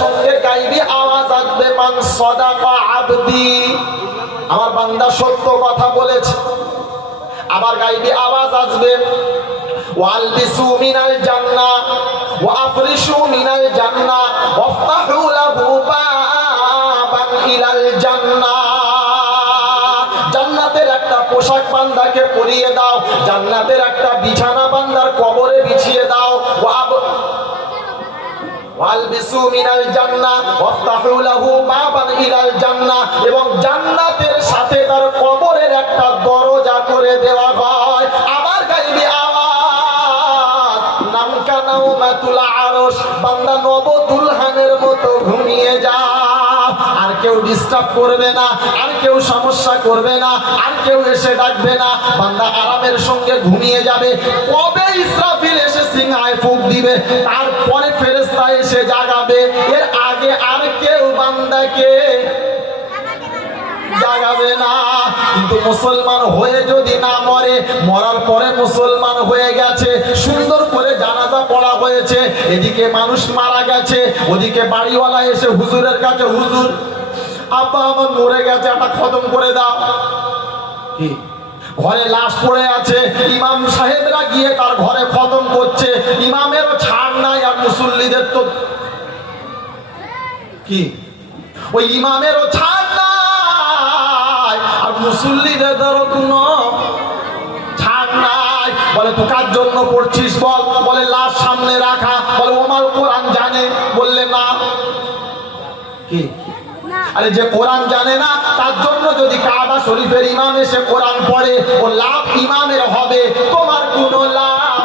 সঙ্গে গায়বী আওয়াজ আসবে, মান সাদাকা আবদি, আমার বান্দা সত্য কথা বলেছে। আবার গায়বী আওয়াজ আসবে, ওয়ালবিসু মিনাল জান্নাহ ওয়া আফরিশু মিনাল জান্নাহ ওয়াফতাহু লাহু বাবান ইলাল জান্নাহ। জান্নাতের একটা পোশাক বান্দাকে পরিয়ে দাও, জান্নাতের একটা বিছানা বান্দার কবরে বিছিয়ে দাও। ওয়ালবিসু মিনাল জান্নাহ ওয়াফতাহু লাহু বাবান ইলাল জান্নাহ, এবং জান্নাতের সাথে তার কবরের একটা দরজা করে দেওয়া হয়। আবার গায়বী আওয়াজ, নামকা নাওমাতুল আরশ, বান্দা নবদুলহানের মতো ঘুমিয়ে যা, আর কেউ ডিস্টার্ব করবে না, আর কেউ সমস্যা করবে না, আর কেউ এসে ডাকবে না, বান্দা আরামের সঙ্গে ঘুমিয়ে যাবে। কবে ইসরাফিল এসে সিংহায় ফুঁক দিবে, তারপরে ফেরেশতা এসে জাগাবে, এর আগে আর কেউ বান্দাকে জাগাবে না। কিন্তু মুসলমান হয়ে যদি না মরে, মরার পরে মুসলমান হয়ে গেছে, সুন্দর করে জানাজা পড়া হয়েছে, এদিকে মানুষ মারা গেছে, ওদিকে বাড়িওয়ালা এসে হুজুরের কাছে, হুজুর আব্বা আমার মরে গেছে, একটা খতম করে দাও। কি ঘরে লাশ পড়ে আছে, ইমাম সাহেবরা গিয়ে তার ঘরে খতম করছে, ইমামেরও ছাড় নাই, আর মুসল্লিদের তো কি ওই ইমামেরও ছাড় নাই, আর মুসল্লিদেরও কোনো ছাড় নাই। বলে তো কার জন্য পড়ছিস বল, বলে লাশ সামনে রাখা, বলে ওমার কোরআন জানে, বললে না। কি আরে যে কোরআন জানে না তার জন্য যদি কাবা শরীফের ইমাম এসে কোরআন পড়ে, ও লাভ ইমামের হবে, তোমার কোনো লাভ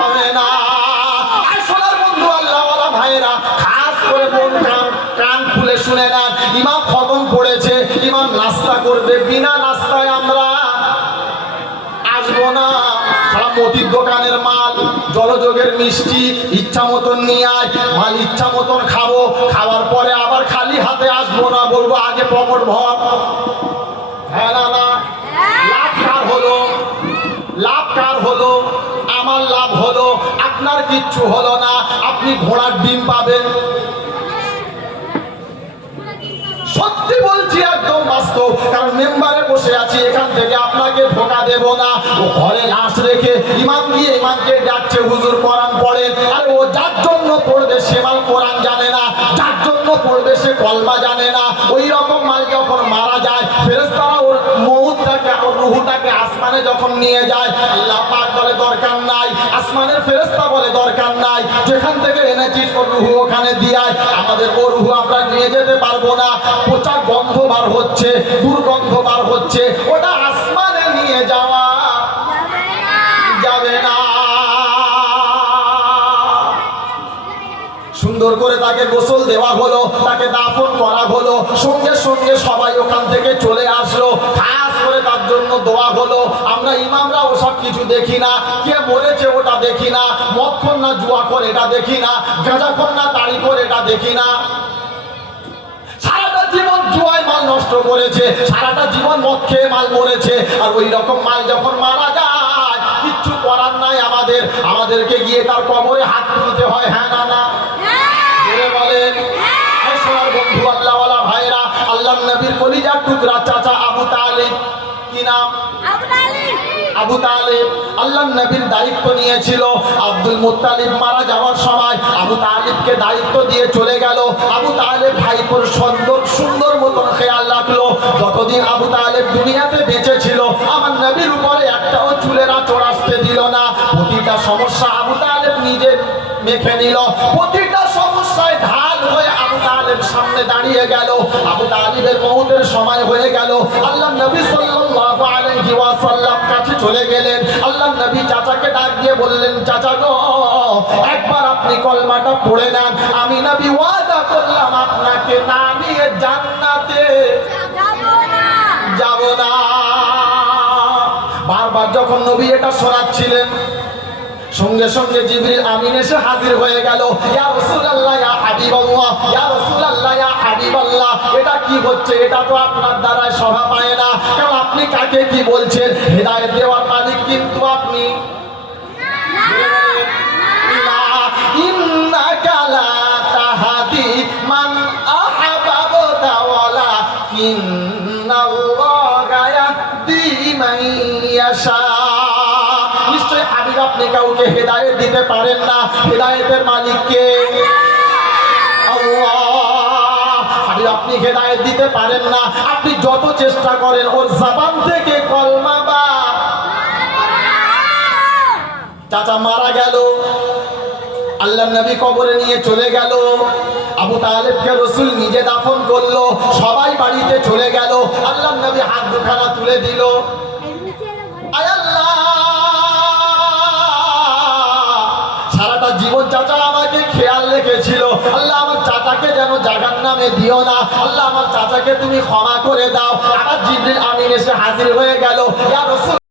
হবে না। আর সোনার বন্ধু আল্লাহওয়ালা ভাইরা, খাস করে মন কান খুলে শুনে নেন, ইমাম খতম পড়েছে, ইমাম নাস্তা করবে, বিনা নাস্তায় আমরা আসবো না। সারা মতির দোকানের মাল, জলযোগের মিষ্টি ইচ্ছা মতন নিয়ে আয়, মাল ইচ্ছা মতন খাবো, খাওয়ার পরে আবার খালি হাতে আসবো না, বলবো আগে পকেট ভর। হ্যাঁ না না, লাভ কার হলো, লাভ কার হলো, আমার লাভ হলো, আপনার কিচ্ছু হলো না, আপনি ঘোড়ার ডিম পাবেন। সত্যি বলছি, একদম বাস্তব, কারণ মেম্বারে বসে আছি, এখান থেকে আপনাকে ধোকা দেব না। ও ঘরে লাশ রেখে ইমাম গিয়ে ইমামকে ডাকছে, হুজুর কোরআন পড়েন। আরে ও যার জন্য পড়বে সে মাল কোরআন জানে না, যার জন্য পড়বে সে কলমা জানে না। ওই রকম মাল যখন মারা যায়, ফেরেশতারা ওর মউতটাকে, ওর রূহটাকে আসমানে যখন নিয়ে যায়, আল্লাহ পাক বলে দরকার নাই, আসমানের ফেরেশতা বলে দরকার নাই, যেখান থেকে এনেছিস ওর রূহ ওখানে দিয়ায়, আমাদের ওর রূহ আমরা নিয়ে যেতে পারবো না, পচা গন্ধ বার হচ্ছে, দুর্গন্ধ বার হচ্ছে, ওটা আসমানে নিয়ে যাওয়া যাবে না। সুন্দর করে তাকে গোসল দেওয়া হলো, তাকে দাফন করা হলো, সঙ্গে সঙ্গে সবাই ওখান থেকে চলে আসলো, খাস করে তার জন্য দোয়া হলো। আমরা ইমামরা ওসব কিছু দেখি না, কে মরেছে ওটা দেখি না, মদখোর না জুয়াখোর এটা দেখি না, গাঁজাখোর না তাড়িখোর এটা দেখি না। সারাটা জীবন জুয়ায় মাল নষ্ট করেছে, সারাটা জীবন মদ খেয়ে মাল মরেছে, আর ওই রকম মাল যখন মারা যায়, কিচ্ছু করার নাই আমাদের, আমাদেরকে গিয়ে তার কবরে হাত তুলতে হয়। হ্যাঁ না না, বলেন। সোনার বন্ধু আল্লাহওয়ালা ভাইরা, আল্লাহ নবীর কলিজার টুকরা চাচা আবু তালিব, কি নাম? আবু তালিব আল্লাহ নবীর দায়িত্ব নিয়েছিল। আব্দুল মুত্তালিব মারা যাওয়ার সময় আবু তালিবকে দায়িত্ব দিয়ে চলে গেল। আবু তালিব ভাইপোর সুন্দর মতন খেয়াল রাখলো। যতদিন আবু তালিব দুনিয়াতে বেঁচে ছিল, আমার নবীর উপরে একটাও চুলের আঁচড় আসতে দিল না। প্রতিটা সমস্যা আবু তালিব নিজে মেখে নিল, প্রতিটা সমস্যায় ঢাল হয়ে আবু তালিব সামনে দাঁড়িয়ে গেল। আবু তালিবের মউতের সময় হয়ে গেল, আল্লাহ নবী সাল্লাল্লাহু আলাইহি ওয়াসাল্লাম কাছে চলে গেলেন। আল্লাহ নবী চাচাকে ডাক দিয়ে বললেন, চাচা গো, একবার আপনি কলমাটা পড়ে নেন, আমি নবী ওয়াদা করলাম আপনাকে না নিয়ে জান্নাতে যাব না। বারবার যখন নবী এটা শোনাচ্ছিলেন, সঙ্গে সঙ্গে জিবরিল আমিন এসে হাজির হয়ে গেল। ইয়া রাসূলুল্লাহ, ইয়া হাবিবাল্লাহ, ইয়া রাসূলুল্লাহ, ইয়া হাবিবাল্লাহ, এটা কি হচ্ছে? এটা তো আপনার দ্বারা শোভা পায় না। কারণ আপনি কাকে কি বলছেন? হেদায়েত দেওয়ার মালিক কিন্তু আপনি না। ইন্নাকা লা ইন্নাল্লাহা ইয়াহদি মান ইয়াশা। নিশ্চয় হাবিব আপনি কাউকে হেদায়েত দিতে পারেন না, হেদায়েতের মালিক কে? আল্লাহ। হাবিব আপনি হেদায়েত দিতে পারেন না, আপনি যত চেষ্টা করেন ওর জবান থেকে কলমা বা। চাচা মারা গেল, আল্লাহর নবী কবরে নিয়ে চলে গেল, আবু তালেবকে রাসূল নিজে দাফন করলো, সবাই বাড়িতে চলে গেল, আল্লাহর নবী হাত দুখানা তুলে দিল, আয় আল্লাহ, সারাটা জীবন চাচা আমাকে খেয়াল রেখেছিল, আল্লাহ আমার চাচাকে যেন জাহান্নামে দিও না, আল্লাহ আমার চাচাকে তুমি ক্ষমা করে দাও। আবার জিবরিল আমিন এসে হাজির হয়ে গেল, ইয়া রাসূল